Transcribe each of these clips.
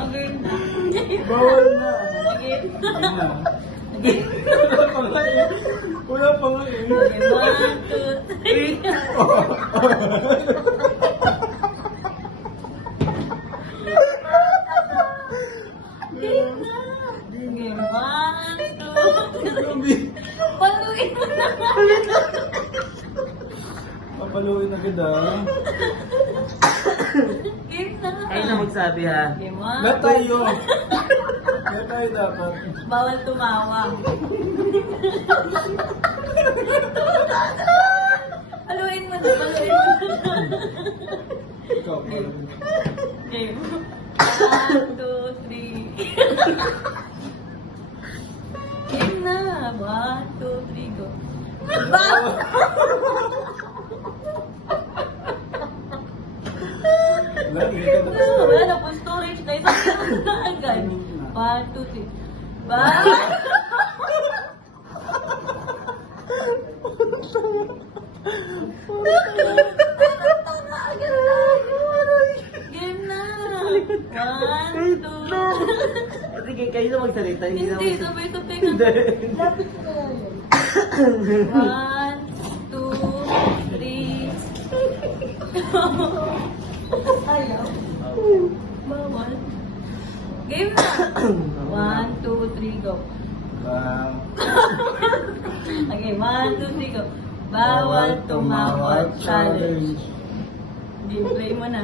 Again. Bawal na. Again. Ayun na. Again. Wala pa nga eh. Okay, 1, 2, 3. Game na. Game 1, 2, 3. Paluin mo na. Papaluin agad ah. Game na. Ay na magsabi ha. Game 1. Lahat tayo. Lahat tayo dapat. Bawal tumawa. Paluin mo na. Paluin mo na. Ikaw. Game. 1, 2, 3. Game na. 1, 2, 3, go. Lagi ka na. Wala na po storage na ito. Na agad. 1, 2, 3. Ba? Game na. 1, 2. Sige, kayo na magsalita. Hindi na Hindi, sabay-sabay ka. Lapit ko na yan. 1, 2, 3. Ayaw. Bawal. Game na. 1, 2, 3, go. Okay, 1, 2, 3, go. Bawal tumawag challenge. Gameplay mo na.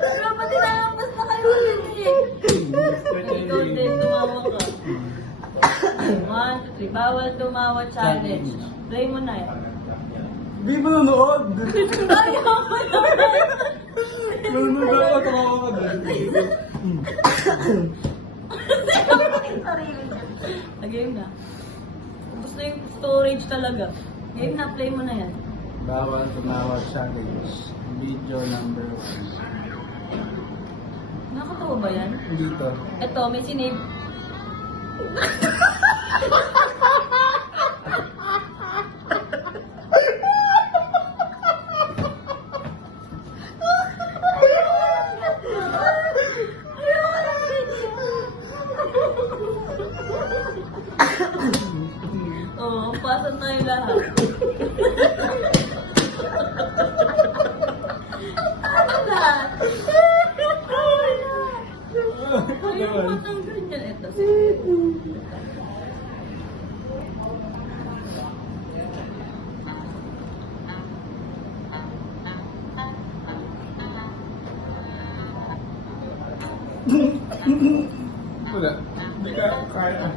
Pero pati nakapos na kayo ulit eh. Ikaw din, tumawa ka. 1, 2, 3. Bawal tumawa challenge. Play mo na yan. Di ba nanood? Ayaw ko naman. Nanonood ako, tawa ka doon. Sarili niya. Game na. Gusto yung storage talaga. Game na, play mo na yan. Bawal tumawag challenge. Video number 1. Nakakatawa ba yan? Dito. Ito, may sinave. Oo, pasok tayo lahat. Ano lahat? Ayaw ko ng ganyan. Ito, sige. Wala. Hindi ka kaya.